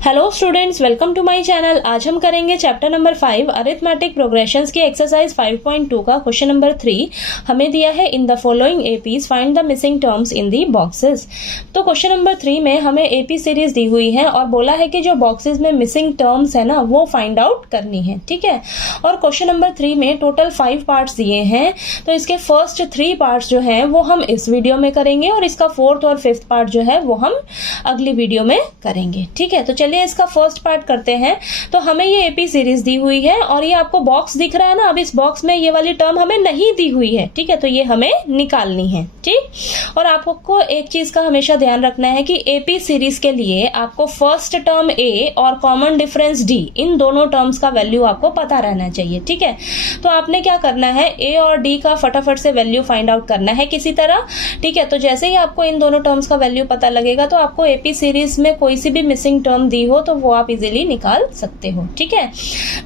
Hello students, welcome to my channel. आज हम करेंगे चैप्टर नंबर 5 अरिथमेटिक प्रोग्रेशंस की एक्सरसाइज 5.2 का क्वेश्चन नंबर 3। हमें दिया है in the following APs find the missing terms in the boxes. तो क्वेश्चन नंबर 3 में हमें एपी सीरीज दी हुई है और बोला है कि जो बॉक्सेस में मिसिंग टर्म्स है ना वो फाइंड आउट करनी है, ठीक है। और क्वेश्चन नंबर 3 में टोटल 5 पार्ट्स दिए हैं, तो इसके फर्स्ट 3 पार्ट्स जो है वो हम इस वीडियो में करेंगे और इसका 4th और 5th पार्ट जो है वो हम अगली वीडियो में करेंगे, ठीक है। तो चलिए इसका फर्स्ट पार्ट करते हैं। तो हमें ये एपी सीरीज दी हुई है और ये आपको बॉक्स दिख रहा है ना, अब इस बॉक्स में ये वाली टर्म हमें नहीं दी हुई है, ठीक है। तो ये हमें निकालनी है, ठीक। और आपको एक चीज का हमेशा ध्यान रखना है कि एपी सीरीज के लिए आपको फर्स्ट टर्म ए और कॉमन डिफरेंस डी, इन दोनों टर्म्स का वैल्यू आपको पता रहना चाहिए, ठीक है। तो आपने क्या करना है, ए और डी का फटाफट से वैल्यू फाइंड आउट करना है किसी तरह, ठीक है। तो जैसे ही आपको इन दोनों टर्म्स का वैल्यू पता लगेगा तो आपको एपी सीरीज में कोई सी भी मिसिंग टर्म दी हो तो वो आप इजीली निकाल सकते हो, ठीक है।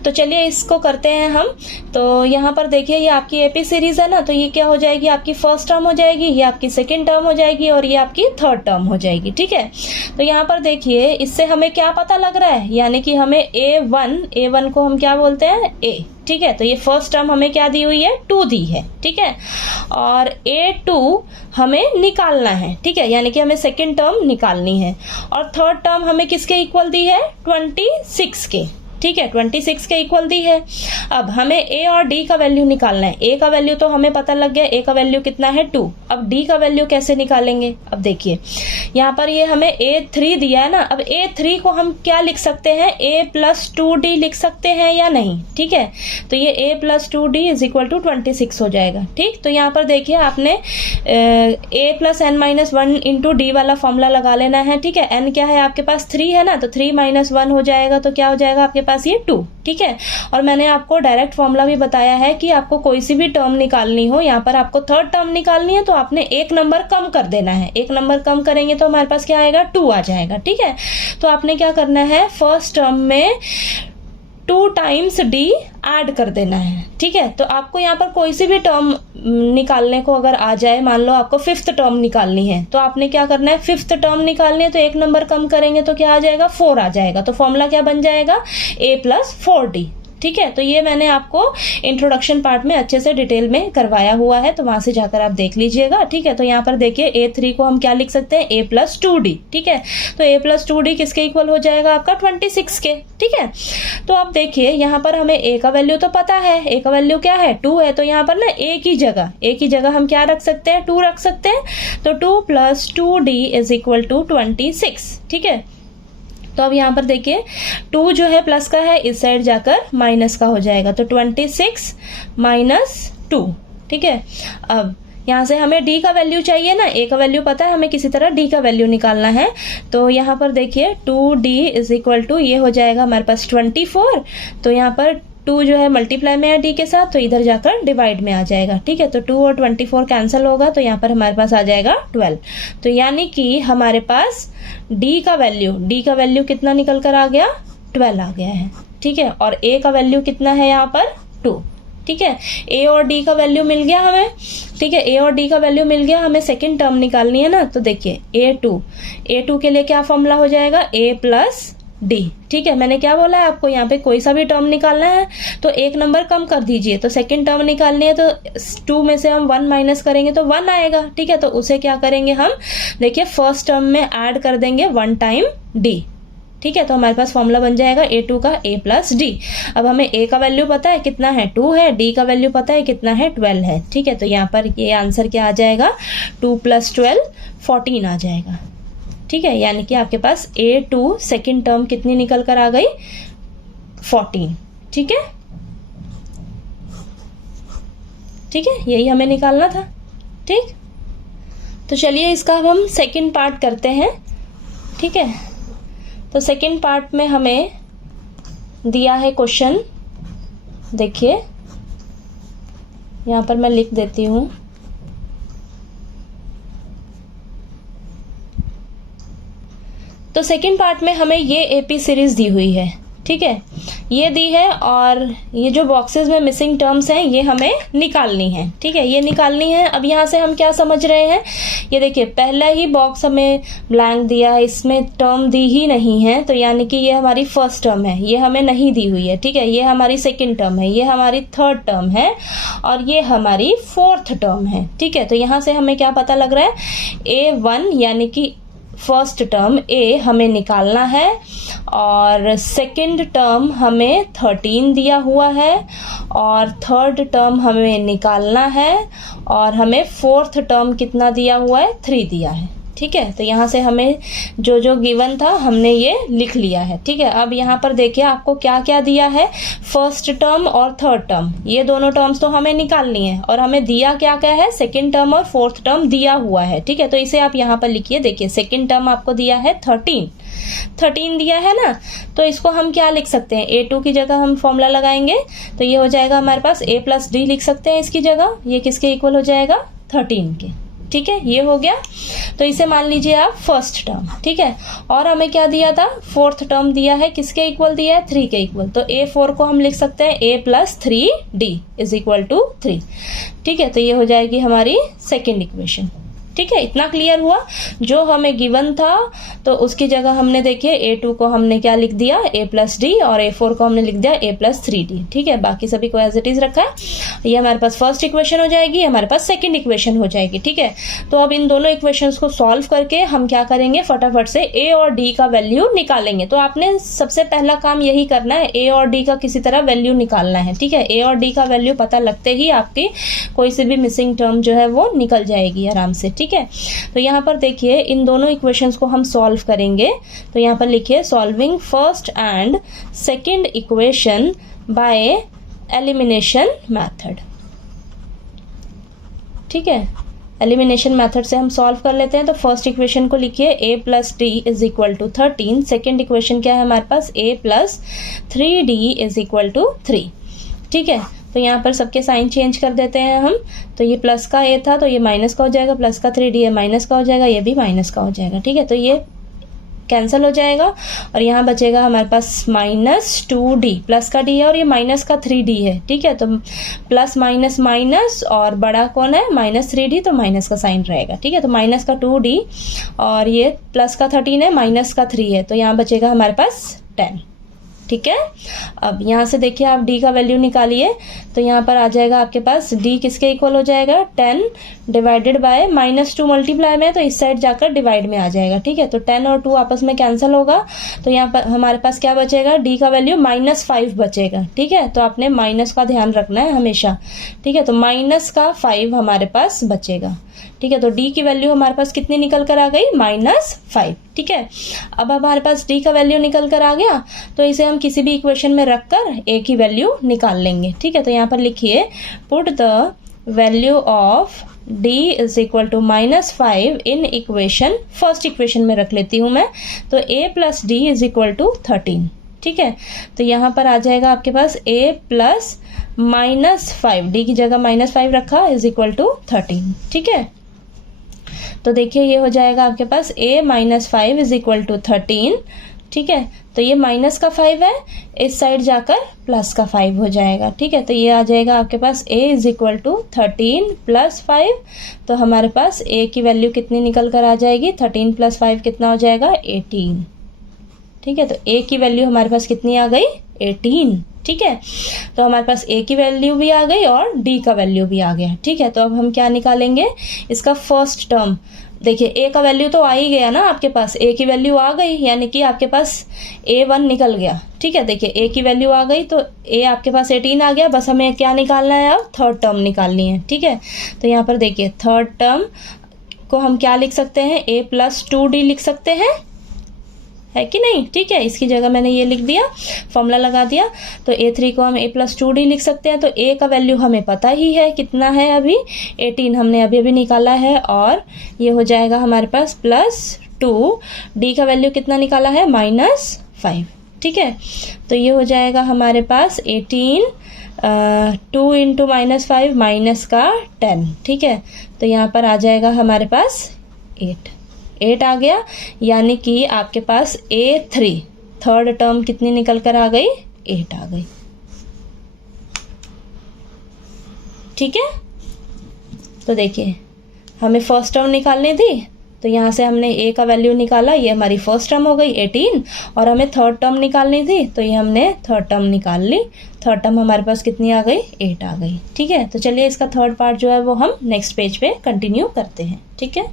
तो चलिए इसको करते हैं हम। तो यहाँ पर देखिए ये आपकी एपी सीरीज है ना, तो ये क्या हो जाएगी, आपकी फर्स्ट टर्म हो जाएगी, ये आपकी सेकंड टर्म हो जाएगी और ये आपकी थर्ड टर्म हो जाएगी, ठीक है। तो यहाँ पर देखिए इससे हमें क्या पता लग रहा है, यानी कि हमें ए वन को हम क्या बोलते हैं, ए, ठीक है। तो ये फर्स्ट टर्म हमें क्या दी हुई है, 2 दी है, ठीक है। और A2 हमें निकालना है, ठीक है, यानी कि हमें सेकंड टर्म निकालनी है। और थर्ड टर्म हमें किसके इक्वल दी है, 26 के, ठीक है, 26 के इक्वल दी है। अब हमें ए और डी का वैल्यू निकालना है। ए का वैल्यू तो हमें पता लग गया, ए का वैल्यू कितना है 2। अब डी का वैल्यू कैसे निकालेंगे, अब देखिए यहाँ पर ये हमें A3 दिया है ना, अब A3 को हम क्या लिख सकते हैं, a + 2d लिख सकते हैं या नहीं, ठीक है। तो ये a + 2d = 26 हो जाएगा, ठीक। तो यहाँ पर देखिए आपने a + n - 1 × d वाला फॉर्मूला लगा लेना है, ठीक है। n क्या है आपके पास, 3 है ना, तो 3 - 1 हो जाएगा, तो क्या हो जाएगा आपके पास ये 2, ठीक है। और मैंने आपको डायरेक्ट फॉर्मूला भी बताया है कि आपको कोई सी भी टर्म निकालनी हो, यहाँ पर आपको थर्ड टर्म निकालनी है तो आपने एक नंबर कम कर देना है। एक नंबर कम करेंगे तो हमारे पास क्या आएगा, 2 आ जाएगा, ठीक है। तो आपने क्या करना है, फर्स्ट टर्म में 2 टाइम्स डी ऐड कर देना है, ठीक है। तो आपको यहाँ पर कोई सी भी टर्म निकालने को अगर आ जाए, मान लो आपको 5th टर्म निकालनी है, तो आपने क्या करना है, 5th टर्म निकालनी है तो एक नंबर कम करेंगे तो क्या आ जाएगा, 4 आ जाएगा। तो फॉर्मूला क्या बन जाएगा, a + 4d, ठीक है। तो ये मैंने आपको इंट्रोडक्शन पार्ट में अच्छे से डिटेल में करवाया हुआ है, तो वहां से जाकर आप देख लीजिएगा, ठीक है। तो यहाँ पर देखिए A3 को हम क्या लिख सकते हैं, a + 2d, ठीक है। तो a + 2d किसके इक्वल हो जाएगा, आपका 26 के, ठीक है। तो आप देखिए यहाँ पर हमें a का वैल्यू तो पता है, a का वैल्यू क्या है, 2 है। तो यहाँ पर ना a की जगह हम क्या रख सकते हैं, 2 रख सकते हैं। तो 2 + 2d = 26, ठीक है। तो अब यहाँ पर देखिए 2 जो है प्लस का है, इस साइड जाकर माइनस का हो जाएगा, तो 26 - 2, ठीक है। अब यहाँ से हमें d का वैल्यू चाहिए ना, a का वैल्यू पता है, हमें किसी तरह d का वैल्यू निकालना है। तो यहाँ पर देखिए 2d = ये हो जाएगा हमारे पास 24। तो यहाँ पर 2 जो है मल्टीप्लाई में है d के साथ, तो इधर जाकर डिवाइड में आ जाएगा, ठीक है। तो 2 और 24 कैंसिल होगा, तो यहाँ पर हमारे पास आ जाएगा 12। तो यानी कि हमारे पास d का वैल्यू कितना निकल कर आ गया, 12 आ गया है, ठीक है। और a का वैल्यू कितना है यहाँ पर, 2, ठीक है। a और d का वैल्यू मिल गया हमें, ठीक है। a और d का वैल्यू मिल गया, हमें सेकंड टर्म निकालनी है ना। तो देखिए A2 के लिए क्या फॉर्मूला हो जाएगा, a + d, ठीक है। मैंने क्या बोला है आपको, यहाँ पे कोई सा भी टर्म निकालना है तो एक नंबर कम कर दीजिए। तो सेकंड टर्म निकालनी है तो 2 में से हम 1 माइनस करेंगे तो 1 आएगा, ठीक है। तो उसे क्या करेंगे हम, देखिए फर्स्ट टर्म में ऐड कर देंगे 1 टाइम d, ठीक है। तो हमारे पास फॉर्मूला बन जाएगा A2 का a + d। अब हमें a का वैल्यू पता है कितना है, 2 है, d का वैल्यू पता है कितना है, 12 है, ठीक है। तो यहाँ पर ये आंसर क्या आ जाएगा, 2 + 12 14 आ जाएगा, ठीक है। यानी कि आपके पास A2 सेकंड टर्म कितनी निकल कर आ गई, 14, ठीक है, ठीक है। यही हमें निकालना था, ठीक। तो चलिए इसका हम सेकंड पार्ट करते हैं, ठीक है। तो सेकंड पार्ट में हमें दिया है क्वेश्चन, देखिए यहाँ पर मैं लिख देती हूँ। तो सेकंड पार्ट में हमें ये एपी सीरीज दी हुई है, ठीक है, ये दी है और ये जो बॉक्सेस में मिसिंग टर्म्स हैं ये हमें निकालनी है। ठीक है, ये निकालनी है। अब यहाँ से हम क्या समझ रहे हैं, ये देखिए पहला ही बॉक्स हमें ब्लैंक दिया है, इसमें टर्म दी ही नहीं है, तो यानी कि ये हमारी फर्स्ट टर्म है, ये हमें नहीं दी हुई है। ठीक है, ये हमारी सेकेंड टर्म है, ये हमारी थर्ड टर्म है और ये हमारी फोर्थ टर्म है। ठीक है, तो यहाँ से हमें क्या पता लग रहा है, A1 यानी कि फर्स्ट टर्म ए हमें निकालना है और सेकंड टर्म हमें 13 दिया हुआ है और थर्ड टर्म हमें निकालना है और हमें फोर्थ टर्म कितना दिया हुआ है, 3 दिया है। ठीक है, तो यहाँ से हमें जो जो गिवन था हमने ये लिख लिया है। ठीक है, अब यहाँ पर देखिए आपको क्या क्या दिया है, फर्स्ट टर्म और थर्ड टर्म, ये दोनों टर्म्स तो हमें निकालनी है और हमें दिया क्या क्या है, सेकंड टर्म और फोर्थ टर्म दिया हुआ है। ठीक है, तो इसे आप यहाँ पर लिखिए। देखिए सेकंड टर्म आपको दिया है 13 दिया है ना, तो इसको हम क्या लिख सकते हैं, A2 की जगह हम फॉर्मूला लगाएंगे तो ये हो जाएगा हमारे पास A+D लिख सकते हैं इसकी जगह। ये किसके इक्वल हो जाएगा, 13 के। ठीक है, ये हो गया। तो इसे मान लीजिए आप फर्स्ट टर्म। ठीक है, और हमें क्या दिया था, फोर्थ टर्म दिया है, किसके इक्वल दिया है, 3 के इक्वल। तो A4 को हम लिख सकते हैं A+3D इज इक्वल टू 3। ठीक है, तो ये हो जाएगी हमारी सेकेंड इक्वेशन। ठीक है, इतना क्लियर हुआ। जो हमें गिवन था तो उसकी जगह हमने देखिए A2 को हमने क्या लिख दिया, A+D और A4 को हमने लिख दिया A+3D। ठीक है, बाकी सभी को एज इट इज रखा है। ये हमारे पास फर्स्ट इक्वेशन हो जाएगी, हमारे पास सेकंड इक्वेशन हो जाएगी। ठीक है, तो अब इन दोनों इक्वेशंस को सॉल्व करके हम क्या करेंगे, फटाफट से A और D का वैल्यू निकालेंगे। तो आपने सबसे पहला काम यही करना है, A और D का किसी तरह वैल्यू निकालना है। ठीक है, A और D का वैल्यू पता लगते ही आपकी कोई सी भी मिसिंग टर्म जो है वो निकल जाएगी आराम से। ठीक है, तो यहाँ पर देखिए इन दोनों इक्वेशंस को हम सॉल्व करेंगे। तो यहाँ पर लिखिए solving first and second equation by elimination method. ठीक है, एलिमिनेशन मेथड से हम सॉल्व कर लेते हैं। तो फर्स्ट इक्वेशन को लिखिए A+D is equal to 13। Second equation क्या है हमारे पास, A+3D इज इक्वल टू 3। ठीक है, तो यहाँ पर सबके साइन चेंज कर देते हैं हम। तो ये प्लस का A था तो ये माइनस का हो जाएगा, प्लस का 3D है माइनस का हो जाएगा, ये भी माइनस का हो जाएगा। ठीक है, तो ये कैंसिल हो जाएगा और यहाँ बचेगा हमारे पास -2D, प्लस का D है और ये माइनस का 3D है। ठीक है, तो प्लस माइनस माइनस और बड़ा कौन है, -3D, तो माइनस का साइन रहेगा। ठीक है, तो माइनस का 2D और ये प्लस का 13 है, माइनस का 3 है, तो यहाँ बचेगा हमारे पास 10। ठीक है, अब यहाँ से देखिए आप D का वैल्यू निकालिए। तो यहाँ पर आ जाएगा आपके पास D किसके इक्वल हो जाएगा, 10 डिवाइडेड बाय -2 मल्टीप्लाई में, तो इस साइड जाकर डिवाइड में आ जाएगा। ठीक है, तो 10 और 2 आपस में कैंसिल होगा, तो यहाँ पर हमारे पास क्या बचेगा, D का वैल्यू -5 बचेगा। ठीक है, तो आपने माइनस का ध्यान रखना है हमेशा। ठीक है, तो -5 हमारे पास बचेगा। ठीक है, तो D की वैल्यू हमारे पास कितनी निकल कर आ गई, -5। ठीक है, अब हमारे पास D का वैल्यू निकल कर आ गया तो इसे हम किसी भी इक्वेशन में रखकर A की वैल्यू निकाल लेंगे। ठीक है, तो यहाँ पर लिखिए put the value of D is equal to -5 in equation, first equation में रख लेती हूँ मैं। तो A+D इज इक्वल टू 13। ठीक है, तो यहाँ पर आ जाएगा आपके पास A प्लस -5, D की जगह -5 रखा, इज इक्वल टू 13। ठीक है, तो देखिए ये हो जाएगा आपके पास A -5 इज इक्वल टू 13। ठीक है, तो ये माइनस का 5 है, इस साइड जाकर प्लस का 5 हो जाएगा। ठीक है, तो ये आ जाएगा आपके पास A इज इक्वल टू 13 + 5। तो हमारे पास A की वैल्यू कितनी निकल कर आ जाएगी, 13 + 5 कितना हो जाएगा, 18। ठीक है, तो A की वैल्यू हमारे पास कितनी आ गई, 18। ठीक है, तो हमारे पास A की वैल्यू भी आ गई और D का वैल्यू भी आ गया। ठीक है, तो अब हम क्या निकालेंगे, इसका फर्स्ट टर्म। देखिए A का वैल्यू तो आ ही गया ना आपके पास, A की वैल्यू आ गई यानी कि आपके पास A1 निकल गया। ठीक है, देखिए A की वैल्यू आ गई तो A आपके पास 18 आ गया। बस हमें क्या निकालना है, अब थर्ड टर्म निकालनी है। ठीक है, तो यहाँ पर देखिए थर्ड टर्म को हम क्या लिख सकते हैं, A+2D लिख सकते हैं, है कि नहीं। ठीक है, इसकी जगह मैंने ये लिख दिया, फॉर्मूला लगा दिया। तो A3 को हम A+2D लिख सकते हैं। तो A का वैल्यू हमें पता ही है कितना है, अभी 18 हमने अभी अभी निकाला है और ये हो जाएगा हमारे पास +2। D का वैल्यू कितना निकाला है, -5। ठीक है, तो ये हो जाएगा हमारे पास 18 2 × -5 माइनस का 10। ठीक है, तो यहाँ पर आ जाएगा हमारे पास 8 आ गया, यानी कि आपके पास A3 थर्ड टर्म कितनी निकल कर आ गई, 8 आ गई। ठीक है, तो देखिए हमें फर्स्ट टर्म निकालनी थी, तो यहाँ से हमने a का वैल्यू निकाला, ये हमारी फर्स्ट टर्म हो गई 18, और हमें थर्ड टर्म निकालनी थी, तो ये हमने थर्ड टर्म निकाल ली। थर्ड टर्म हमारे पास कितनी आ गई, 8 आ गई। ठीक है, तो चलिए इसका थर्ड पार्ट जो है वो हम नेक्स्ट पेज पे कंटिन्यू करते हैं। ठीक है,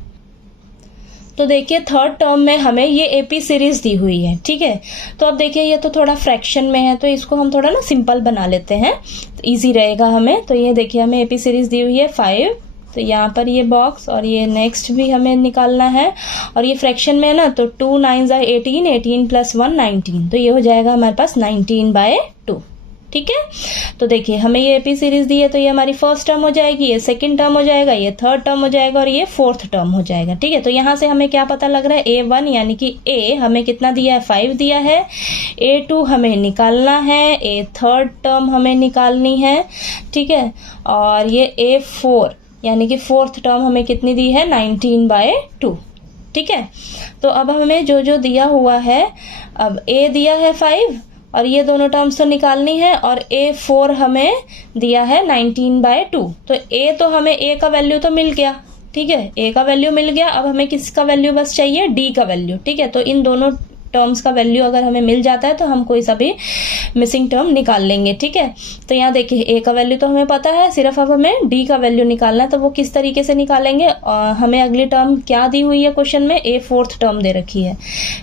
तो देखिए थर्ड टर्म में हमें ये एपी सीरीज दी हुई है। ठीक है, तो अब देखिए ये तो थोड़ा फ्रैक्शन में है, तो इसको हम थोड़ा ना सिंपल बना लेते हैं, तो ईजी रहेगा हमें। तो ये देखिए हमें एपी सीरीज दी हुई है 5, तो यहाँ पर ये बॉक्स और ये नेक्स्ट भी हमें निकालना है, और ये फ्रैक्शन में है ना, तो 2 9 18, 18 + 1 19, तो ये हो जाएगा हमारे पास 19/2। ठीक है, तो देखिए हमें ये एपी सीरीज दी है, तो ये हमारी फर्स्ट टर्म हो जाएगी, ये सेकंड टर्म हो जाएगा, ये थर्ड टर्म हो जाएगा, और ये फोर्थ टर्म हो जाएगा। ठीक है, तो यहाँ से हमें क्या पता लग रहा है, A1 यानी कि A हमें कितना दिया है, 5 दिया है, A2 हमें निकालना है, A थर्ड टर्म हमें निकालनी है। ठीक है, और ये A4 यानी कि फोर्थ टर्म हमें कितनी दी है, 19/2। ठीक है, तो अब हमें जो जो दिया हुआ है, अब A दिया है 5 और ये दोनों टर्म्स तो निकालनी है, और A4 हमें दिया है 19/2। तो A तो हमें A का वैल्यू तो मिल गया। ठीक है, A का वैल्यू मिल गया, अब हमें किसका वैल्यू बस चाहिए, D का वैल्यू। ठीक है, तो इन दोनों टर्म्स का वैल्यू अगर हमें मिल जाता है तो हम कोई सा भी मिसिंग टर्म निकाल लेंगे। ठीक है, तो यहाँ देखिए A का वैल्यू तो हमें पता है, सिर्फ अब हमें D का वैल्यू निकालना है। तो वो किस तरीके से निकालेंगे, हमें अगली टर्म क्या दी हुई है क्वेश्चन में, A फोर्थ टर्म दे रखी है,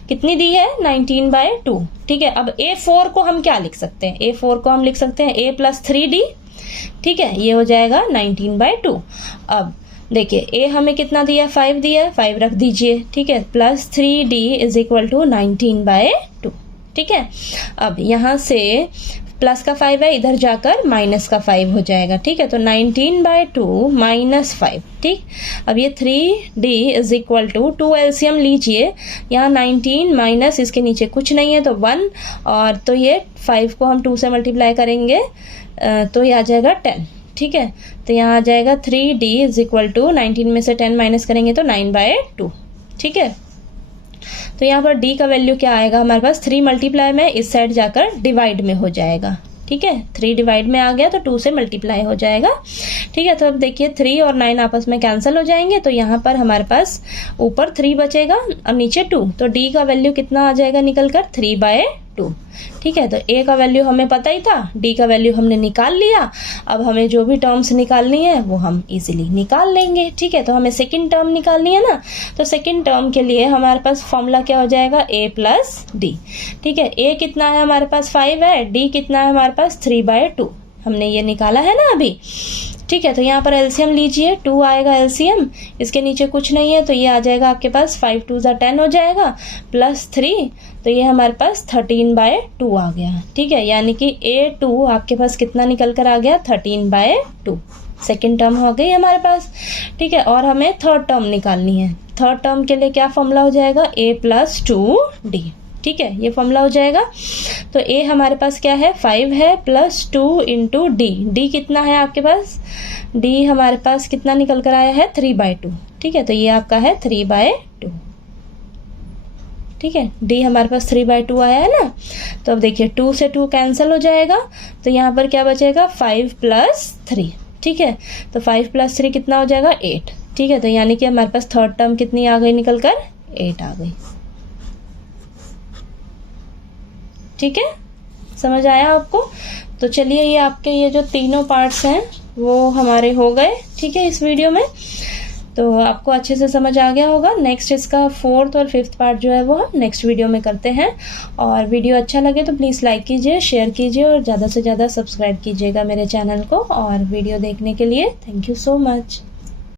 कितनी दी है, 19/2। ठीक है, अब A4 को हम क्या लिख सकते हैं, A4 को हम लिख सकते हैं A + 3D। ठीक है, ये हो जाएगा 19/2। अब देखिए A हमें कितना दिया है, 5 दिया है, 5 रख दीजिए। ठीक है, +3D = 19/2। ठीक है, अब यहाँ से प्लस का 5 है, इधर जाकर माइनस का 5 हो जाएगा। ठीक है, तो 19/2 - 5। ठीक, अब ये 3D = 2 एलसीएम लीजिए, यहाँ 19 माइनस इसके नीचे कुछ नहीं है तो 1, और तो ये 5 को हम 2 से मल्टीप्लाई करेंगे तो ये आ जाएगा 10। ठीक है, तो यहाँ आ जाएगा 3D = 19 में से 10 माइनस करेंगे तो 9/2। ठीक है, तो यहाँ पर D का वैल्यू क्या आएगा हमारे पास, 3 मल्टीप्लाई में इस साइड जाकर डिवाइड में हो जाएगा। ठीक है, 3 डिवाइड में आ गया तो 2 से मल्टीप्लाई हो जाएगा। ठीक है, तो अब देखिए 3 और 9 आपस में कैंसिल हो जाएंगे, तो यहाँ पर हमारे पास ऊपर 3 बचेगा और नीचे 2, तो D का वैल्यू कितना आ जाएगा निकल कर, 3/2। ठीक है, तो A का वैल्यू हमें पता ही था, D का वैल्यू हमने निकाल लिया। अब हमें जो भी टर्म्स निकालनी है वो हम इजीली निकाल लेंगे। ठीक है, तो हमें सेकंड टर्म निकालनी है ना, तो सेकंड टर्म के लिए हमारे पास फॉर्मूला क्या हो जाएगा, A + D। ठीक है, A कितना है हमारे पास, 5 है, D कितना है हमारे पास, 3/2, हमने ये निकाला है ना अभी। ठीक है, तो यहाँ पर एलसीएम लीजिए, 2 आएगा एलसीएम, इसके नीचे कुछ नहीं है तो ये आ जाएगा आपके पास 5 × 2 = 10 हो जाएगा, +3, तो ये हमारे पास 13/2 आ गया। ठीक है, यानी कि A2 आपके पास कितना निकल कर आ गया, 13/2। सेकेंड टर्म हो गई हमारे पास। ठीक है, और हमें थर्ड टर्म निकालनी है। थर्ड टर्म के लिए क्या फॉर्मूला हो जाएगा, A + 2D। ठीक है, ये फॉर्मूला हो जाएगा। तो A हमारे पास क्या है, 5 है, +2 × D। D कितना है आपके पास, D हमारे पास कितना निकल कर आया है, 3/2। ठीक है, तो ये आपका है 3/2। ठीक है, D हमारे पास 3/2 आया है ना। तो अब देखिए 2 से 2 कैंसिल हो जाएगा, तो यहाँ पर क्या बचेगा, 5 + 3। ठीक है, तो 5 + 3 कितना हो जाएगा, 8। ठीक है, तो यानी कि हमारे पास थर्ड टर्म कितनी आ गई निकल कर, 8 आ गई। ठीक है, समझ आया आपको। तो चलिए ये आपके ये जो तीनों पार्ट्स हैं वो हमारे हो गए। ठीक है, इस वीडियो में तो आपको अच्छे से समझ आ गया होगा। नेक्स्ट इसका 4th और 5th पार्ट जो है वो हम नेक्स्ट वीडियो में करते हैं। और वीडियो अच्छा लगे तो प्लीज़ लाइक कीजिए, शेयर कीजिए और ज़्यादा से ज़्यादा सब्सक्राइब कीजिएगा मेरे चैनल को। और वीडियो देखने के लिए थैंक यू सो मच।